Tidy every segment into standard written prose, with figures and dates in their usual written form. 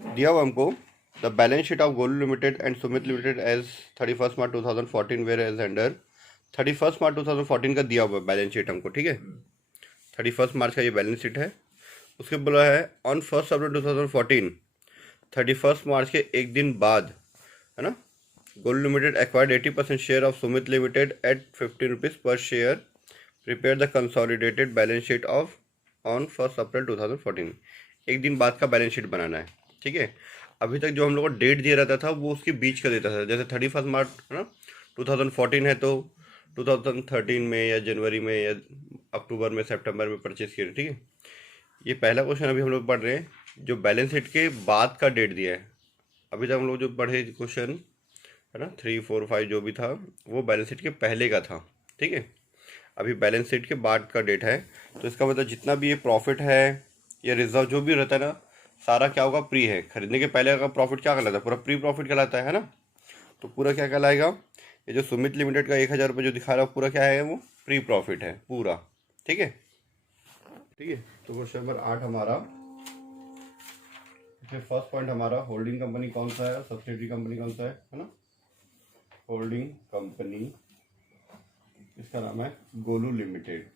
दिया हुआ हमको the balance sheet of Golu Limited and Sumit Limited as 31 March 2014 where as under 31 March 2014 का दिया हुआ बैलेंस शीट हमको, ठीक है। 31 मार्च का ये बैलेंस शीट है। उसके बोला है ऑन 1 अप्रैल 2014, 31 मार्च के एक दिन बाद, है ना, Golu limited acquired 80% share of Sumit limited at 15 rupees per share. Prepare the consolidated balance sheet of on 1 April 2014। एक दिन बाद का बैलेंस शीट बनाना है, ठीक है। अभी तक जो हम लोग को डेट दिया रहता था वो उसके बीच का देता था, जैसे 31 मार्च, है ना, 2014 है तो 2013 में या जनवरी में या अक्टूबर में सितंबर में परचेज किए, ठीक है। ये पहला क्वेश्चन अभी हम लोग पढ़ रहे हैं जो बैलेंस शीट के बाद का डेट दिया है। अभी तक हम लोग जो पढ़े क्वेश्चन, है ना, 3, 4, 5 जो भी था वो बैलेंस शीट के पहले का था, ठीक है। अभी बैलेंस शीट के बाद का डेट है, तो इसका मतलब जितना भी ये प्रॉफिट है या रिजर्व जो भी रहता है ना, सारा क्या होगा, प्री है। खरीदने के पहले का प्रॉफिट क्या कहलाता है, पूरा प्री प्रॉफिट कहलाता है ना। तो पूरा क्या कहलाएगा, ये जो सुमित लिमिटेड का 1,000 रुपये जो दिखा रहा है पूरा क्या है, वो प्री प्रॉफिट है पूरा, ठीक है। ठीक है, तो क्वेश्चन नंबर 8 हमारा, फर्स्ट पॉइंट हमारा होल्डिंग कंपनी कौन सा है, सब्सिडरी कंपनी कौन सा है ना। होल्डिंग कंपनी, इसका नाम है गोलू लिमिटेड,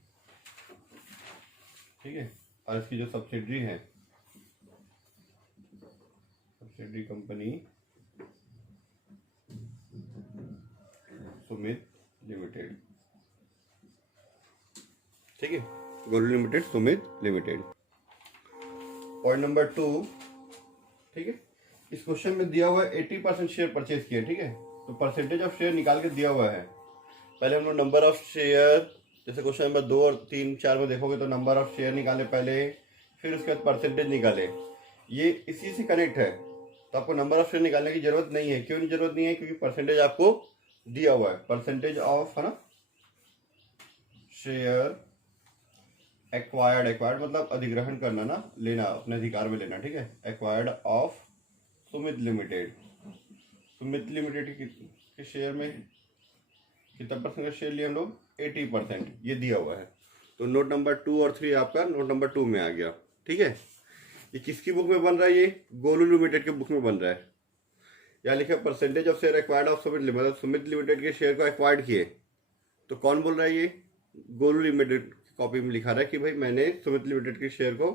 ठीक है। और इसकी जो सब्सिडरी है, सब्सिडरी कंपनी सुमित लिमिटेड, ठीक है। Golu limited, Sumit limited. Point number 2, ठीक है। इस क्वेश्चन में दिया हुआ है 80% शेयर परचेज किए, ठीक है। तो परसेंटेज ऑफ शेयर निकाल के दिया हुआ है। पहले हम लोग नंबर ऑफ शेयर, जैसे क्वेश्चन नंबर 2 और 3, 4 में देखोगे तो नंबर ऑफ शेयर निकाले पहले, फिर उसके बाद परसेंटेज निकाले। ये इसी से कनेक्ट है, तो आपको नंबर ऑफ शेयर निकालने की जरूरत नहीं है। क्यों जरूरत नहीं है, क्योंकि परसेंटेज आपको दिया हुआ है। परसेंटेज ऑफ, है ना, शेयर एक्वायर्ड, एक्वायर्ड मतलब अधिग्रहण करना ना, लेना, अपने अधिकार में लेना, ठीक है। Acquired of Sumit limited, Sumit limited के शेयर में कितना परसेंट का शेयर लिया हम लोग, 80%, ये दिया हुआ है। तो नोट नंबर 2 और 3 आपका नोट नंबर 2 में आ गया, ठीक है। ये किसकी बुक में बन रहा है, ये गोलू लिमिटेड के बुक में बन रहा है। यहाँ लिखा percentage of share acquired of Sumit limited, मतलब सुमित लिमिटेड के शेयर को एक्वायर्ड किए। तो कौन बोल रहा है, ये गोलू लिमिटेड कॉपी में लिखा रहा है कि भाई मैंने सुमित लिमिटेड के शेयर को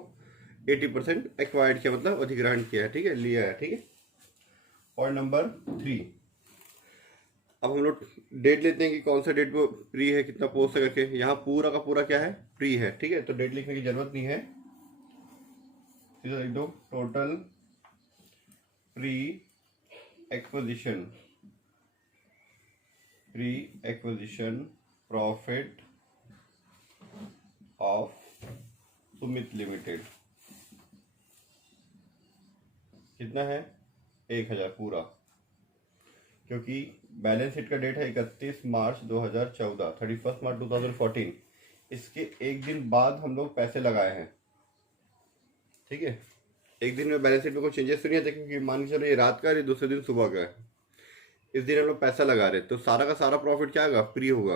80% एक्वायर्ड किया, मतलब अधिग्रहण किया है, ठीक है, लिया है, ठीक है। पॉइंट नंबर 3, अब हम लोग डेट लेते हैं कि कौन सा डेट वो प्री है, कितना पोस्ट है करके। यहाँ पूरा का पूरा क्या है, प्री है, ठीक है। तो डेट लिखने की जरूरत नहीं है, सीधा लिख दो total pre acquisition, pre acquisition profit of Sumit limited कितना है, 1,000 पूरा, क्योंकि बैलेंस शीट का डेट है 31 मार्च 2014, 31 मार्च 2014। इसके एक दिन बाद हम लोग पैसे लगाए हैं, ठीक है। एक दिन में बैलेंस शीट में कोई चेंजेस तो नहीं आते, क्योंकि मान के चलो ये रात का है, दूसरे दिन सुबह का है। इस दिन हम लोग पैसा लगा रहे, तो सारा का सारा प्रॉफिट क्या होगा, प्री होगा।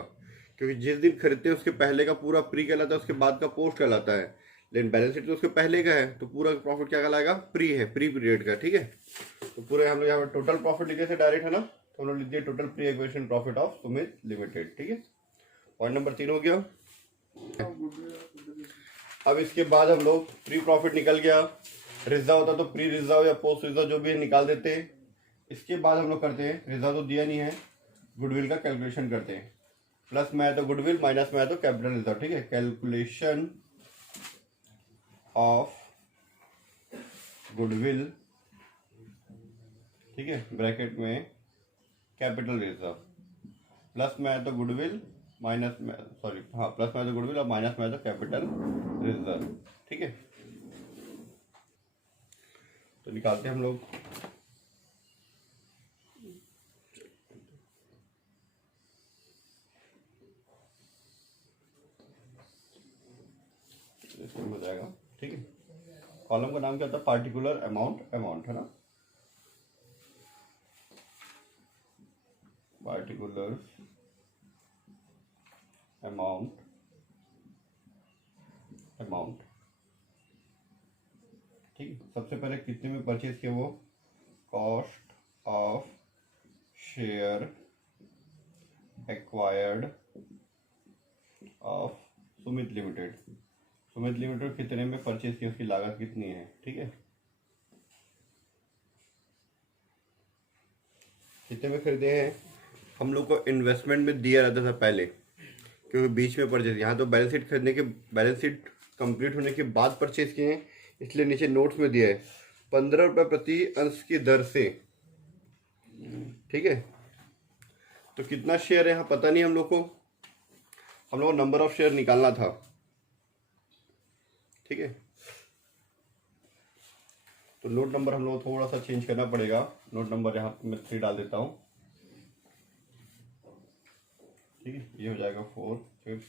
क्योंकि जिस दिन खरीदते हैं उसके पहले का पूरा प्री कहलाता है, उसके बाद का पोस्ट कहलाता है। लेकिन बैलेंस शीट तो उसके पहले का है, तो पूरा प्रॉफिट क्या कहलाएगा, प्री है, प्री पीरियड का, ठीक है। तो पूरे हम लोग यहाँ पर टोटल प्रॉफिट लिखे थे डायरेक्ट, है ना। तो हम लोग लिख दिए total pre acquisition profit of Sumit limited, ठीक है। पॉइंट नंबर 3 हो गया। अब इसके बाद हम लोग प्री प्रॉफिट निकल गया, रिजर्व होता तो प्री रिजर्व या पोस्ट रिजर्व जो भी है निकाल देते। इसके बाद हम लोग करते हैं, रिजर्व तो दिया नहीं है, गुडविल का कैलकुलेशन करते हैं। प्लस में आया तो गुडविल, माइनस में आया तो कैपिटल रिजर्व, ठीक है। कैलकुलेशन ऑफ गुडविल, ठीक है, ब्रैकेट में कैपिटल रिजर्व। प्लस में आया तो गुडविल, माइनस में, सॉरी हाँ, प्लस में आया तो गुडविल और माइनस में आया तो कैपिटल रिजर्व, ठीक है। तो निकालते हैं हम लोग। इसमें हो जाएगा, ठीक है। कॉलम का नाम क्या होता है, पार्टिकुलर अमाउंट, अमाउंट, है ना, पार्टिकुलर अमाउंट, अमाउंट। ठीक है, सबसे पहले कितने में परचेज किया वो, cost of share acquired of Sumit limited. Sumit limited कितने में परचेज किया, उसकी लागत कितनी है, ठीक है, कितने में खरीदे हैं। हम लोग को इन्वेस्टमेंट में दिया रहता था पहले, क्योंकि बीच में परचेज, यहाँ तो बैलेंस शीट खरीदने के, बैलेंस शीट कंप्लीट होने के बाद परचेज किए हैं, इसलिए नीचे नोट्स में दिया है 15 रुपये प्रति अंश की दर से, ठीक है। तो कितना शेयर है यहाँ पता नहीं हम लोग को नंबर ऑफ शेयर निकालना था, ठीक है। तो नोट नंबर हम लोग थोड़ा सा चेंज करना पड़ेगा। नोट नंबर यहाँ मैं 3 डाल देता हूँ, ठीक है, ये हो जाएगा 4 5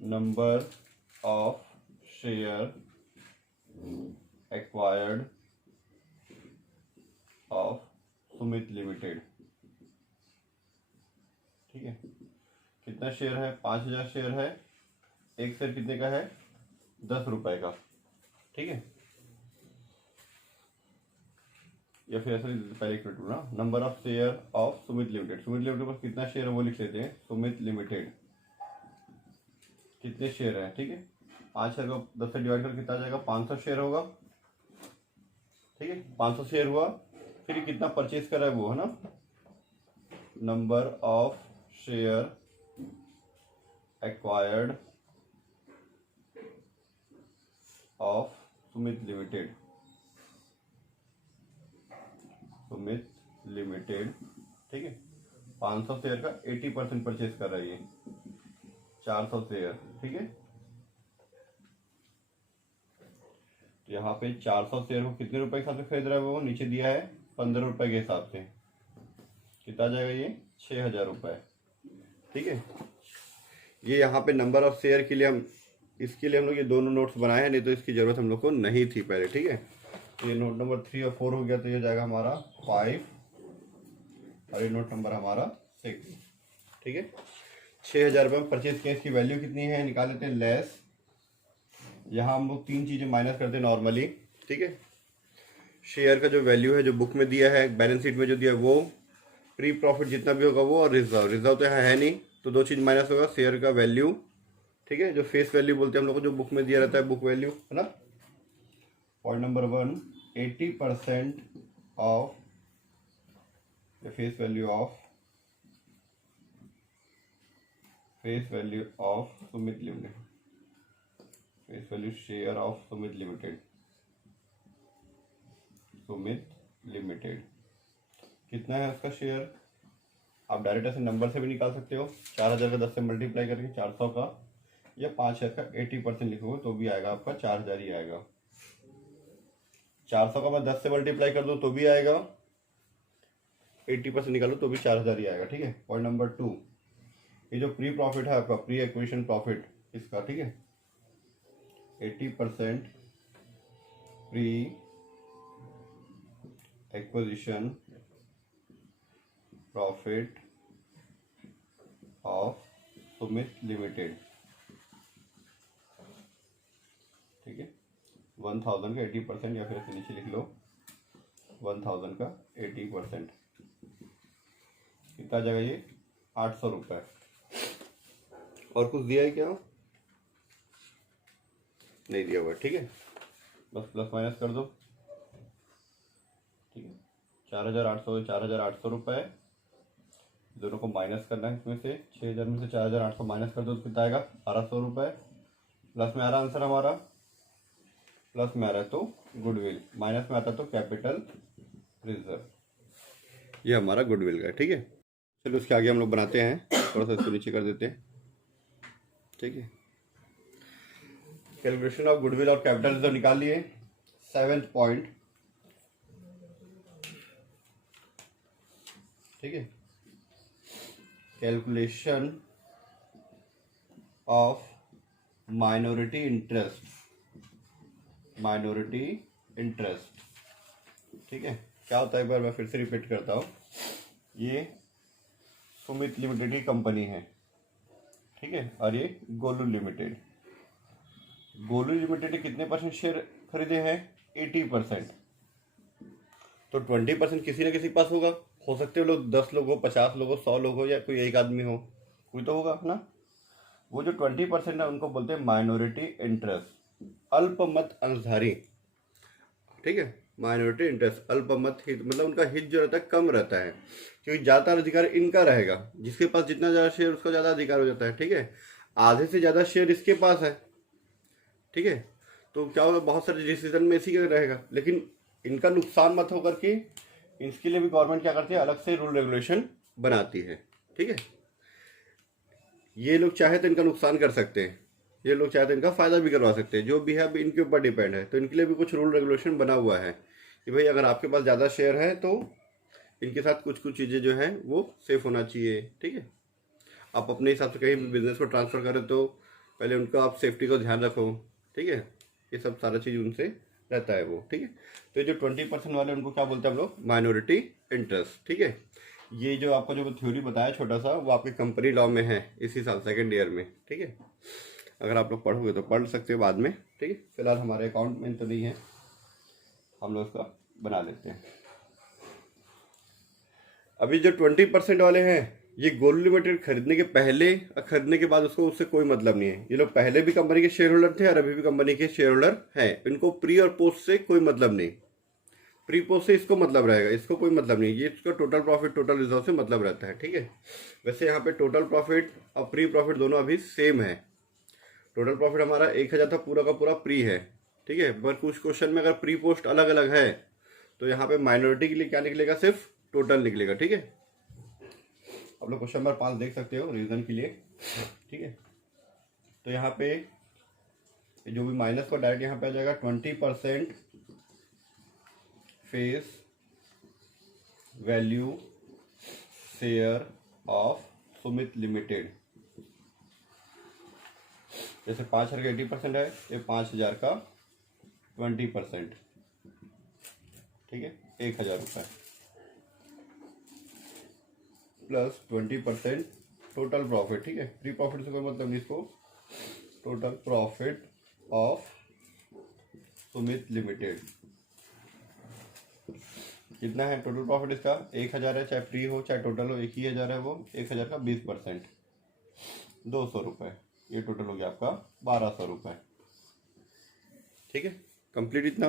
number of share acquired of Sumit limited, ठीक है। कितना शेयर है, 5000 शेयर है। एक शेयर कितने का है, 10 रुपए का, ठीक है। या फिर ऐसे पहले एक मिनट ना, number of share of Sumit limited, Sumit limited पर कितना शेयर है वो लिख लेते हैं, सुमित लिमिटेड कितने शेयर है, ठीक है। 5 शेयर को 10 से डिवाइड कर कितना जाएगा, 500 शेयर होगा, ठीक है। 500 शेयर हुआ, फिर कितना परचेज कर रहा है वो, है ना, number of share acquired of Sumit limited, Sumit limited, ठीक है। 500 शेयर का 80% परचेज कर रही है, 400 शेयर, ठीक है। तो यहाँ पे 400 शेयर को कितने रुपए के हिसाब से खरीद रहा है वो, नीचे दिया है 15 रुपए के हिसाब से, कितना जाएगा ये, 6000 रुपये, ठीक है। ये यहाँ पे नंबर ऑफ शेयर के लिए हम, इसके लिए हम लोग ये दोनों नोट्स बनाए हैं, नहीं तो इसकी ज़रूरत हम लोग को नहीं थी पहले, ठीक है। तो ये नोट नंबर 3 और 4 हो गया, तो ये जाएगा हमारा 5 और ये नोट नंबर हमारा 6, ठीक है। 6000 रुपये में परचेज किया, इसकी वैल्यू कितनी है निकाल लेते हैं, लेस, यहाँ हम लोग 3 चीज़ें माइनस करते हैं नॉर्मली, ठीक है। शेयर का जो वैल्यू है जो बुक में दिया है, बैलेंस शीट में जो दिया है वो, प्री प्रॉफिट जितना भी होगा वो, और रिजर्व तो यहाँ है नहीं, तो 2 चीज़ माइनस होगा, शेयर का वैल्यू, ठीक है, जो फेस वैल्यू बोलते हैं हम लोग को, जो बुक में दिया रहता है बुक वैल्यू, है ना। Point number 1, 80% of the face value of Sumit limited, face value share of Sumit limited, Sumit limited कितना है उसका शेयर, आप डायरेक्ट ऐसे नंबर से भी निकाल सकते हो, 4000 का 10 से मल्टीप्लाई करके 400 का, या 5 शेयर का 80% लिखोगे तो भी आएगा आपका 4000 ही आएगा। 400 का मैं 10 से मल्टीप्लाई कर दूं तो भी आएगा, 80% निकालो तो भी 4000 ही आएगा, ठीक है। पॉइंट नंबर 2, ये जो प्री प्रॉफिट है आपका, प्री एक्विजिशन प्रॉफिट इसका, ठीक है, 80% pre acquisition profit of Sumit limited, ठीक है। 1000 का 80%, या फिर ऐसे नीचे लिख लो 1000 का 80%, कितना जाएगा ये, 800 रुपये। और कुछ दिया है क्या, नहीं दिया हुआ, ठीक है, बस प्लस माइनस कर दो, ठीक है। 4800 4800 रुपये, दोनों को माइनस करना है, इसमें से 6000 में से 4800 माइनस कर दो तो कितना आएगा, 1200 रुपये। प्लस में आ रहा आंसर हमारा, प्लस में आ रहा है तो गुडविल, माइनस में आता है तो कैपिटल रिजर्व, ये हमारा गुडविल का है, ठीक है। चलो उसके आगे हम लोग बनाते हैं, थोड़ा सा इसको नीचे कर देते हैं, ठीक है। कैलकुलेशन ऑफ गुडविल और कैपिटल रिजर्व निकाल लिए। 7th पॉइंट, ठीक है, calculation of minority interest, minority interest, ठीक है। क्या होता है, एक बार मैं फिर से रिपीट करता हूँ, ये सुमित लिमिटेड की कंपनी है, ठीक है, और ये गोलू लिमिटेड, गोलू लिमिटेड ने कितने परसेंट शेयर खरीदे हैं? 80%। तो 20% किसी न किसी के पास होगा। हो सकते हैं लोग 10 लोग हो, 50 लोग हो, 100 लोग हो, या कोई एक आदमी हो, कोई तो होगा ना। वो जो 20% है उनको बोलते हैं माइनॉरिटी इंटरेस्ट, अल्पमत अंशधारी। ठीक है, माइनॉरिटी इंटरेस्ट, अल्पमत हित, मतलब उनका हित जो रहता है कम रहता है, क्योंकि ज़्यादा अधिकार इनका रहेगा। जिसके पास जितना ज़्यादा शेयर उसका ज़्यादा अधिकार हो जाता है। ठीक है, आधे से ज़्यादा शेयर इसके पास है। ठीक है, तो क्या होगा, बहुत सारे डिसीजन में इसी का रहेगा। लेकिन इनका नुकसान मत होकर के इसके लिए भी गवर्नमेंट क्या करती है, अलग से रूल रेगुलेशन बनाती है। ठीक है, ये लोग चाहे तो इनका नुकसान कर सकते हैं, ये लोग चाहे तो इनका फायदा भी करवा सकते हैं, जो भी है अब इनके ऊपर डिपेंड है। तो इनके लिए भी कुछ रूल रेगुलेशन बना हुआ है कि भाई अगर आपके पास ज़्यादा शेयर है तो इनके साथ कुछ कुछ चीज़ें जो हैं वो सेफ होना चाहिए। ठीक है, आप अपने हिसाब से कहीं बिजनेस को ट्रांसफ़र करें तो पहले उनका आप सेफ्टी का ध्यान रखो। ठीक है, ये सब सारा चीज़ उनसे रहता है वो। ठीक है, तो ये जो 20% वाले उनको क्या बोलते हैं हम लोग, माइनॉरिटी इंटरेस्ट। ठीक है, ये जो आपको जो थ्योरी बताया छोटा सा, वो आपके कंपनी लॉ में है इसी साल 2nd ईयर में। ठीक है, अगर आप लोग पढ़ोगे तो पढ़ सकते हो बाद में। ठीक है, फिलहाल हमारे अकाउंट में तो नहीं है, हम लोग उसका बना लेते हैं। अभी जो 20% वाले हैं, ये गोलू लिमिटेड खरीदने के पहले और खरीदने के बाद उसको उससे कोई मतलब नहीं है। ये लोग पहले भी कंपनी के शेयर होल्डर थे और अभी भी कंपनी के शेयर होल्डर हैं। इनको प्री और पोस्ट से कोई मतलब नहीं। प्री पोस्ट से इसको मतलब रहेगा, इसको कोई मतलब नहीं। ये इसका टोटल प्रॉफिट टोटल रिजर्व से मतलब रहता है। ठीक है, वैसे यहाँ पे टोटल प्रॉफिट और प्री प्रॉफिट दोनों अभी सेम है। टोटल प्रॉफिट हमारा 1000 था, पूरा का पूरा प्री है। ठीक है, पर कुछ क्वेश्चन में अगर प्री पोस्ट अलग अलग है तो यहाँ पे माइनॉरिटी के लिए क्या निकलेगा, सिर्फ टोटल निकलेगा। ठीक है, आप लोग क्वेश्चन नंबर 5 देख सकते हो रीजन के लिए। ठीक है, तो यहाँ पे जो भी माइनस को डायरेक्ट यहाँ पे आ जाएगा 20% face value share of Sumit limited. जैसे 5,000 का 80% है, ये 5,000 का 20%। ठीक है, 1,000 रुपये प्लस 20% टोटल प्रॉफिट। ठीक है, प्री प्रॉफिट से कोई मतलब नहीं, इसको total profit of Sumit limited. कितना है टोटल प्रॉफिट इसका? 1,000 है, चाहे प्री हो चाहे टोटल हो, एक ही 1,000 है। वो 1,000 का 20% 200 रुपये, ये टोटल हो गया आपका 1,200 रुपये। ठीक है, कंप्लीट इतना।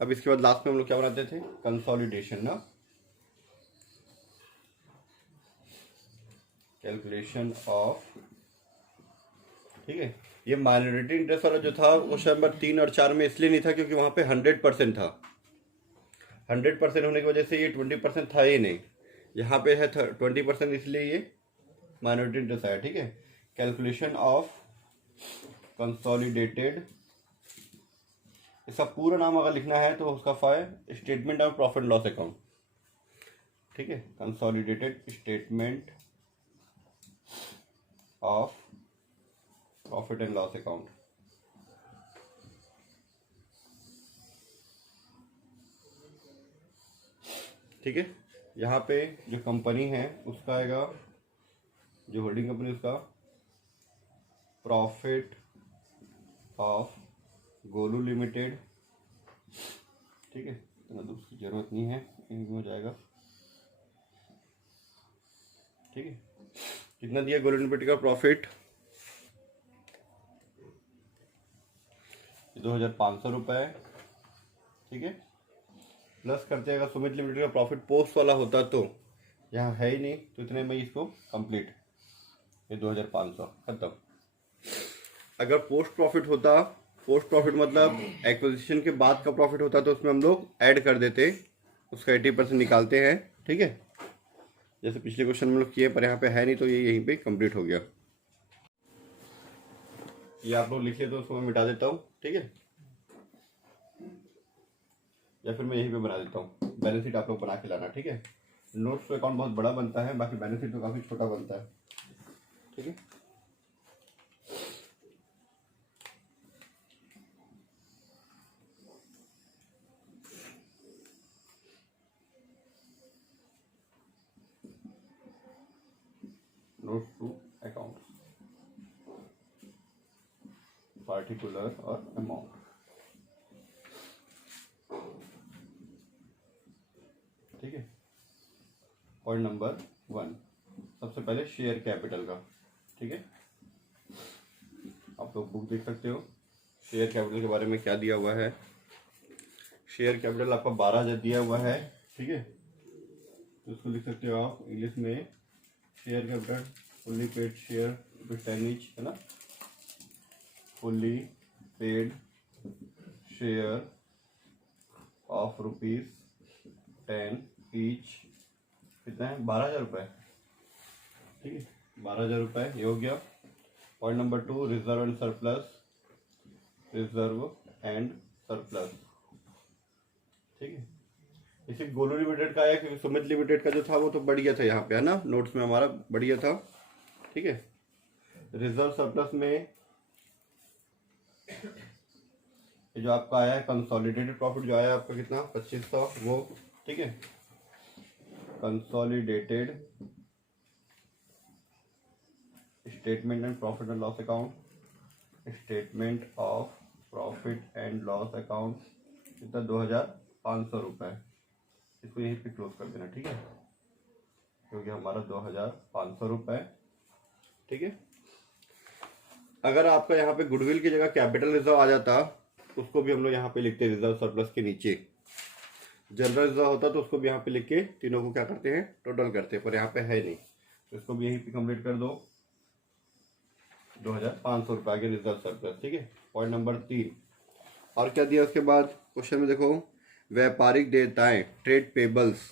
अब इसके बाद लास्ट में हम लोग क्या बनाते थे, कंसोलिडेशन ना, कैलकुलेशन ऑफ। ठीक है, ये माइनॉरिटी इंटरेस्ट वाला जो था क्वेश्चन नंबर 3 और 4 में इसलिए नहीं था क्योंकि वहां पे 100% था। 100% होने की वजह से ये 20% था ही नहीं। यहाँ पे है 20%, इसलिए ये माइनॉरिटी इंटरेस्ट आया। ठीक है, कैलकुलेशन ऑफ कंसोलिडेटेड, इसका पूरा नाम अगर लिखना है तो उसका है statement of profit loss account. ठीक है, consolidated statement of profit and loss account. ठीक है, यहाँ पे जो कंपनी है उसका आएगा, जो होल्डिंग कंपनी उसका प्रॉफिट ऑफ गोलू लिमिटेड। ठीक है, इतना दूर की जरूरत नहीं है, इनमें हो जाएगा। ठीक है, कितना दिया गोलू लिमिटेड का प्रॉफिट? 2,500 रुपये। ठीक है, प्लस करते अगर सुमित लिमिटेड का प्रॉफिट पोस्ट वाला होता तो, यहाँ है ही नहीं तो इतने में इसको कंप्लीट, ये 2,500 खत्म। अगर पोस्ट प्रॉफिट होता, पोस्ट प्रॉफिट मतलब एक्विजिशन के बाद का प्रॉफिट होता तो उसमें हम लोग ऐड कर देते, उसका 80% निकालते हैं। ठीक है, जैसे पिछले क्वेश्चन में लोग किए, पर यहाँ पे है नहीं तो ये यहीं पे कंप्लीट हो गया। ये आप लोग लिखे तो उसको मैं मिटा देता हूँ। ठीक है, या फिर मैं यहीं पे बना देता हूँ। बैलेंस शीट आप लोग बना के लाना। ठीक है, नोट्स तो अकाउंट बहुत बड़ा बनता है, बाकी बैलेंस शीट तो काफ़ी छोटा बनता है। ठीक है, नोट्स टू अकाउंट। पार्टिकुलर और अमाउंट। ठीक है, पॉइंट नंबर 1, सबसे पहले शेयर कैपिटल का। ठीक है, आप लोग बुक देख सकते हो शेयर कैपिटल के बारे में क्या दिया हुआ है। शेयर कैपिटल आपका 12,000 दिया हुआ है। ठीक है, तो उसको लिख सकते हो आप इंग्लिश में, share capital fully paid share rupees 10 each, है ना, fully paid share of rupees 10 each, कितना है, 12,000 रुपये। ठीक है, 12,000 रुपये, ये हो गया। Point number 2, reserve and surplus, reserve and surplus. ठीक है, इसी गोलू लिमिटेड का है, क्योंकि सुमित लिमिटेड का जो था वो तो बढ़ गया था यहाँ पे, है ना, नोट्स में हमारा बढ़ गया था। ठीक है, रिजर्व सरप्लस में ये जो आपका आया है कंसोलिडेटेड प्रॉफिट जो आया आपका कितना, 2500 वो। ठीक है, consolidated statement and profit and loss account, statement of profit and loss account, कितना, 2,500 रुपये। इसको यहीं पे क्लोज कर देना। ठीक है, क्योंकि हमारा 2,500 रुपये। ठीक है, अगर आपका यहाँ पे गुडविल की जगह कैपिटल रिजर्व आ जाता, उसको भी हम लोग यहाँ पे लिखते हैं रिजर्व सरप्लस के नीचे। जनरल रिजर्व होता तो उसको भी यहाँ पे लिख के तीनों को क्या करते हैं, टोटल करते हैं, पर यहाँ पे है नहीं, तो इसको भी यहीं पे कंप्लीट कर दो, 2,500 रुपये आगे रिजर्व सरप्लस। ठीक है, पॉइंट नंबर 3, और क्या दिया उसके बाद क्वेश्चन में, देखो, व्यापारिक देयताएं ट्रेड पेबल्स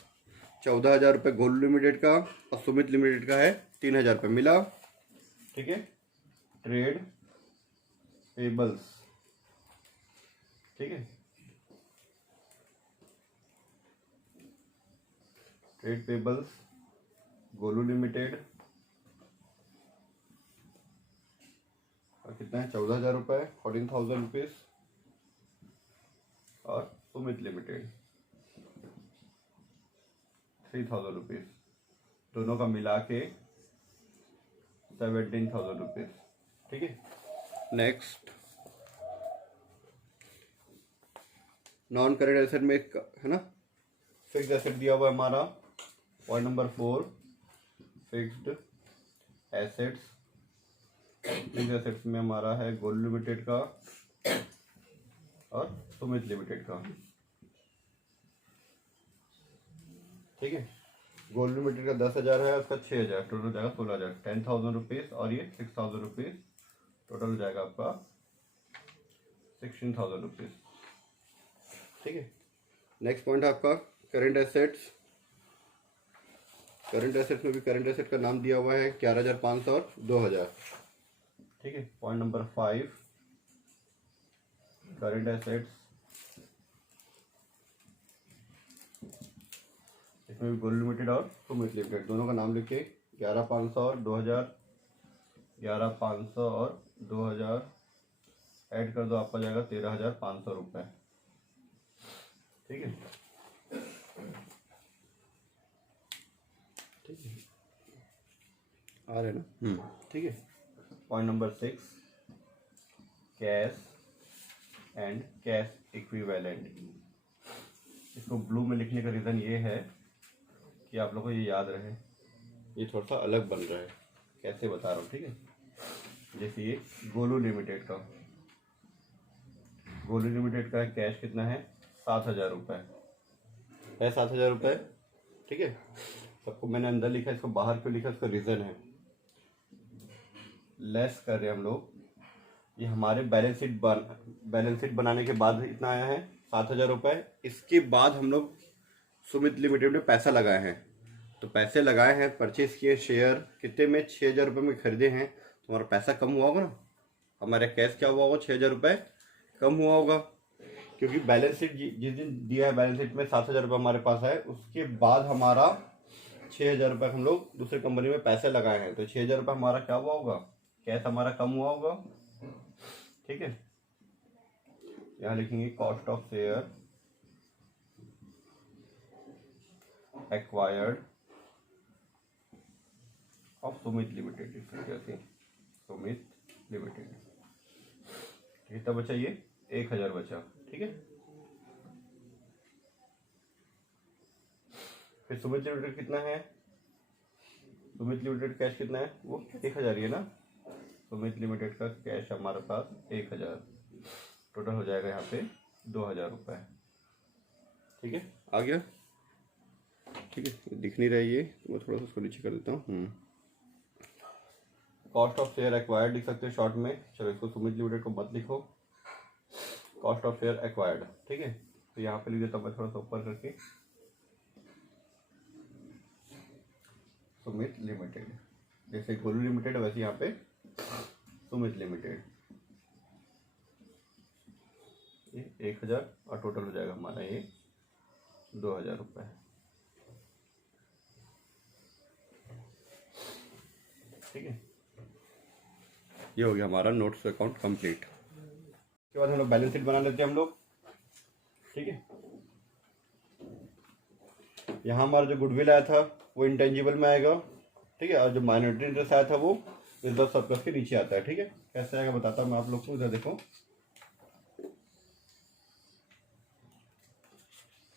14,000 रुपये गोल्ड लिमिटेड का और सुमित लिमिटेड का है 3,000 रुपये मिला। ठीक है, ट्रेड पेबल्स। ठीक है, ट्रेड पेबल्स गोलू लिमिटेड और कितना है, 14,000 रुपये, 14,000 रुपीज, और सुमित लिमिटेड 3,000 रुपीज, दोनों का मिला के 17,000 रुपीज। ठीक है, नेक्स्ट नॉन करेंट एसेट में है ना, फिक्स्ड एसेट दिया हुआ है हमारा, point number 4, fixed assets. Fixed assets में हमारा है गोल्ड लिमिटेड का और सुमित लिमिटेड का। ठीक है, गोल्ड लिमिटेड का 10,000 है, उसका 6,000, टोटल हो जाएगा 16,000, 10,000 रुपीज, और ये 6,000 रुपीज, टोटल हो जाएगा आपका 16,000 रुपीज। ठीक है, नेक्स्ट पॉइंट आपका करंट एसेट्स। करंट एसेट्स में भी करंट एसेट का नाम दिया हुआ है 11,500 और 2,000। ठीक है, पॉइंट नंबर 5, करंट एसेट्स, इसमें भी गोल्ड लिमिटेड और सुमित लिमिटेड दोनों का नाम लिख के 11,500 और 2,000, 11,500 और 2,000 ऐड कर दो, आपका जाएगा 13,500 रुपये। ठीक है, ठीक है, आ रहे ना। ठीक है, point number 6, cash and cash equivalent. इसको ब्लू में लिखने का रीज़न ये है कि आप लोगों को ये याद रहे, ये थोड़ा सा अलग बन रहा है, कैसे बता रहा हूँ। ठीक है, जैसे ये गोलू लिमिटेड का, गोलू लिमिटेड का कैश कितना है, 7,000 रुपये है, 7,000 रुपये। ठीक है, सबको मैंने अंदर लिखा, इसको बाहर क्यों लिखा, इसका रीज़न है, लेस कर रहे हैं हम लोग, ये हमारे बैलेंस शीट बनाने के बाद इतना आया है 7,000 रुपये। इसके बाद हम लोग सुमित लिमिटेड में पैसा लगाए हैं, तो पैसे लगाए हैं, परचेज किए शेयर, कितने में, 6,000 रुपये में खरीदे हैं, तो हमारा पैसा कम हुआ होगा ना, हमारा कैश क्या हुआ होगा, 6,000 रुपये कम हुआ होगा, क्योंकि बैलेंस शीट जिस दिन दिया है, बैलेंस शीट में 7,000 रुपये हमारे पास है, उसके बाद हमारा 6,000 रुपये हम लोग दूसरी कंपनी में पैसे लगाए हैं, तो 6,000 रुपये हमारा क्या हुआ होगा, कैश हमारा कम हुआ होगा। ठीक है, यहाँ लिखेंगे cost of share acquired of Sumit limited, Sumit limited. कितना बचा ये 1000 बचा, ठीक है। फिर सुमित लिमिटेड कितना है, सुमित लिमिटेड कैश कितना है, वो 1000 ही है ना। सुमित लिमिटेड का कैश हमारे पास 1000, टोटल हो जाएगा यहाँ पे 2000 रुपये, ठीक है। आ गया, ठीक है। दिख नहीं रहा है ये, तो मैं थोड़ा सा उसको नीचे कर देता हूँ। कॉस्ट ऑफ शेयर एक्वायर्ड लिख सकते हैं शॉर्ट में। चलो इसको सुमित लिमिटेड को मत लिखो, कॉस्ट ऑफ शेयर एक्वायर्ड, ठीक है। तो यहाँ पे लिख देता हूँ मैं थोड़ा सा ऊपर करके, सुमित लिमिटेड। जैसे गोलू लिमिटेड है वैसे यहाँ पे सुमित लिमिटेड। ये 1000 और टोटल हो जाएगा हमारा ये 2000 रुपये, ठीक है। ये हो गया हमारा नोट्स अकाउंट कंप्लीट। उसके बाद हम लोग बैलेंस शीट बना लेते हैं हम लोग, ठीक है। यहाँ हमारा जो गुडविल आया था वो इंटेंजिबल में आएगा, ठीक है। और जो माइनॉरिटी इंटरेस्ट आया था वो रिजर्व सरप्लस के नीचे आता है, ठीक है। कैसे आएगा बताता हूँ मैं आप लोग को। इधर देखो,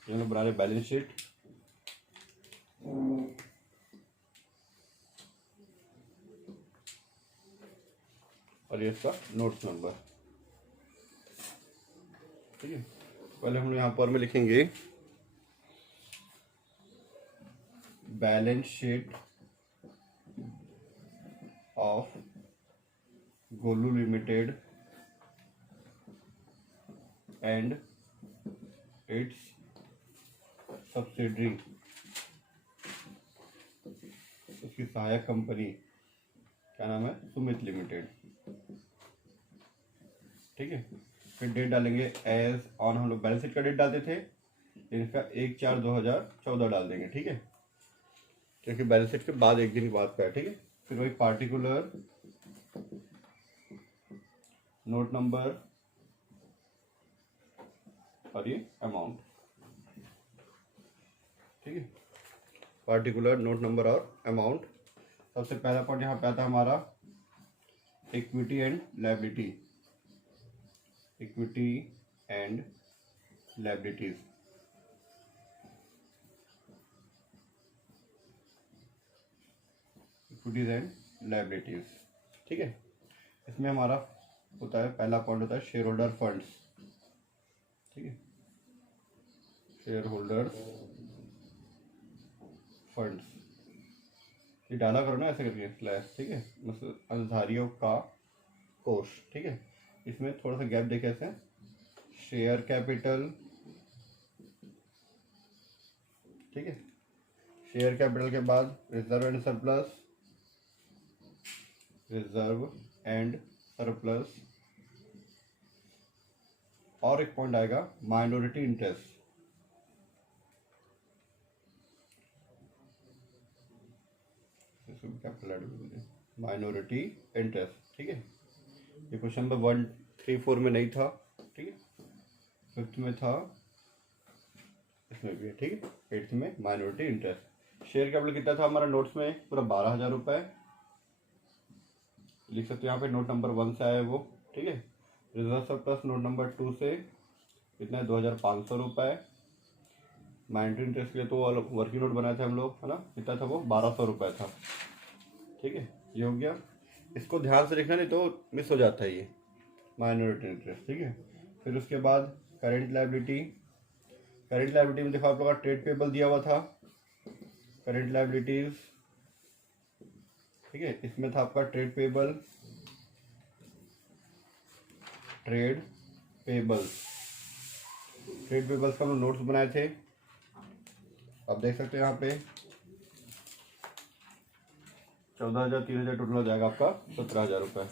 ये लोग बना रहे बैलेंस शीट, और ये इसका नोट्स नंबर, ठीक है। पहले हम यहाँ पर में लिखेंगे balance sheet of Golu Limited and it's subsidiary, उसकी सहायक कंपनी क्या नाम है, सुमित लिमिटेड, ठीक है। फिर डेट डालेंगे एज ऑन, हम लोग बैलेंस शीट का डेट डालते थे, इसका 1/4/2014 डाल देंगे, ठीक है, क्योंकि बैलेंस शीट के बाद एक दिन बाद का है, ठीक है। फिर वही पार्टिकुलर नोट नंबर और ये अमाउंट, ठीक है। पार्टिकुलर नोट नंबर और अमाउंट। सबसे पहला पॉइंट यहाँ पे आता है हमारा equity and liability, equity and liabilities, equities and liabilities, ठीक है। इसमें हमारा होता है, पहला पॉइंट होता है शेयर होल्डर फंड्स, ठीक है। शेयर होल्डर फंड्स, ये डाला करो ना ऐसे करके स्लैश, ठीक है। मतलब अंशधारियों का कोष, ठीक है। इसमें थोड़ा सा गैप देखे ऐसे, शेयर कैपिटल, ठीक है। शेयर कैपिटल के बाद reserve and surplus, reserve and surplus, और एक पॉइंट आएगा माइनॉरिटी इंटरेस्ट, माइनॉरिटी इंटरेस्ट, ठीक है। ये क्वेश्चन नंबर 1, 3, 4 में नहीं था, ठीक है। 5th में था, इसमें भी है, ठीक है। 8th में माइनॉरिटी इंटरेस्ट। शेयर कैपिटल कितना था हमारा नोट्स में, पूरा 12,000 रुपये लिख सकते हो यहाँ पे। नोट नंबर 1 से आया है वो, ठीक है। रिजर्व सरप्लस नोट नंबर 2 से कितना है, 2500 रुपये। माइनॉरिटी इंटरेस्ट के लिए तो वर्किंग नोट बनाए थे हम लोग, है ना, कितना था वो 1200 रुपये था, ठीक है। ये हो गया, इसको ध्यान से लिखना नहीं तो मिस हो जाता है ये माइनॉरिटी इंटरेस्ट, ठीक है। फिर उसके बाद करेंट लायबिलिटी, करेंट लायबिलिटी में देखो आप लोग का ट्रेड पेबल दिया हुआ था, करेंट लायबिलिटीज, ठीक है। इसमें था आपका trade payable, trade payables, trade payables का हम नोट्स बनाए थे, आप देख सकते हो यहाँ पे 14,000, 3,000 टोटल हो जाएगा आपका 17,000 रुपये,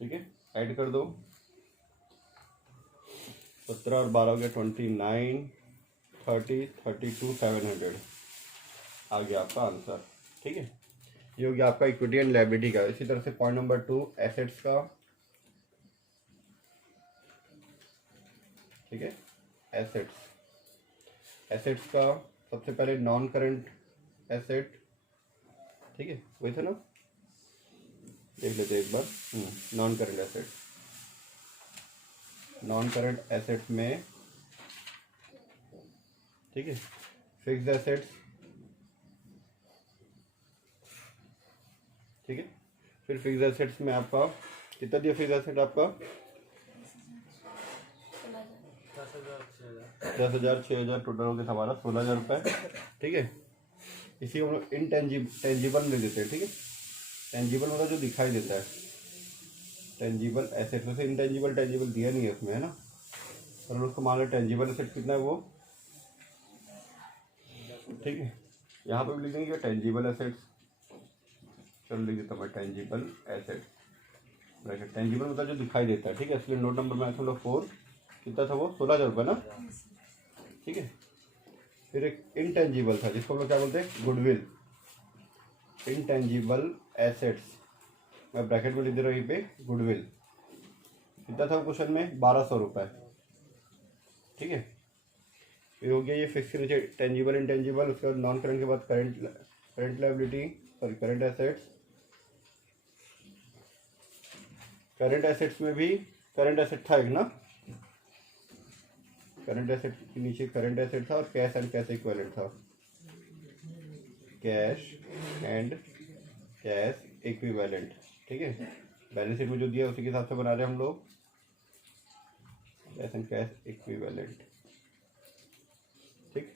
ठीक है। ऐड कर दो, 17 और 12 हो गया 29, 30, 32, 700 आ गया आपका आंसर, ठीक है। ये हो गया आपका इक्विटी एंड लायबिलिटी का। इसी तरह से पॉइंट नंबर 2 एसेट्स का, ठीक है। एसेट्स, एसेट्स का सबसे पहले नॉन करंट एसेट, ठीक है, वही था ना, देख लेते एक बार। Non current asset, non current assets में, ठीक है, फिक्स्ड एसेट्स, ठीक है। फिर फिक्स्ड एसेट्स में आपका कितना दिया, फिक्स्ड एसेट आपका 10,000 6,000 टोटल हो गया हमारा 16,000 रुपये, ठीक है। इसी को हम लोग टेंजिबल में देते हैं, ठीक है। टेंजिबल मतलब जो दिखाई देता है, टेंजिबल एसेट। वैसे इंटेंजिबल टेंजिबल दिया नहीं है उसमें, है ना। और उसको मान लो टेंजिबल एसेट कितना है वो, ठीक है। यहाँ पर भी लिख देंगे टेंजिबल एसेट्स, चलो लिख देता मैं टेंजिबल एसेट ब्रैकेट। टेंजिबल मतलब जो दिखाई देता है, ठीक है। इसलिए नोट नंबर में 4 कितना था वो, 16,000 रुपये ना, ठीक है। फिर एक इंटेंजिबल था जिसको हम लोग क्या बोलते हैं, गुडविल। इंटेंजिबल एसेट्स मैं ब्रैकेट में लिख दे रहा हूँ यहीं पे, गुडविल कितना था क्वेश्चन में, 1,200 रुपये, ठीक है। फिर हो गया ये फिक्स के नीचे टेंजिबल इंटेंजिबल। उसके बाद नॉन करंट के बाद current liability, sorry current assets. Current assets में भी करंट एसेट था एक ना, करंट एसेट के नीचे करंट एसेट था और कैश एंड कैश इक्विवेलेंट था, कैश एंड कैश इक्विवेलेंट, ठीक है। बैलेंस शीट में जो दिया उसी के हिसाब से बना रहे हैं हम लोग, कैश एंड कैश इक्विवेलेंट, ठीक।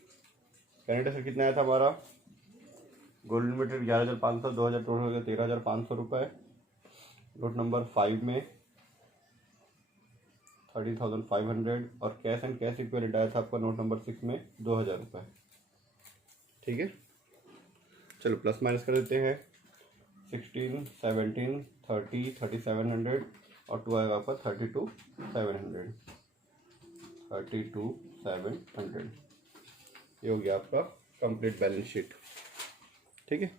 करंट एसेट कितना आया था हमारा, गोल्ड लिमिटेड 11,500, 2,000 टोटल हो गया 13,500 रुपये। नोट नंबर 5 में 30,500 और कैश एंड कैश इक्विवेलेंट आया था आपका नोट नंबर 6 में 2,000 रुपये, ठीक है। चलो प्लस माइनस कर देते हैं, 16, 17, 30, 3,700 और 2 आएगा आपका 32,700, 32,700। ये हो गया आपका कंप्लीट बैलेंस शीट, ठीक है।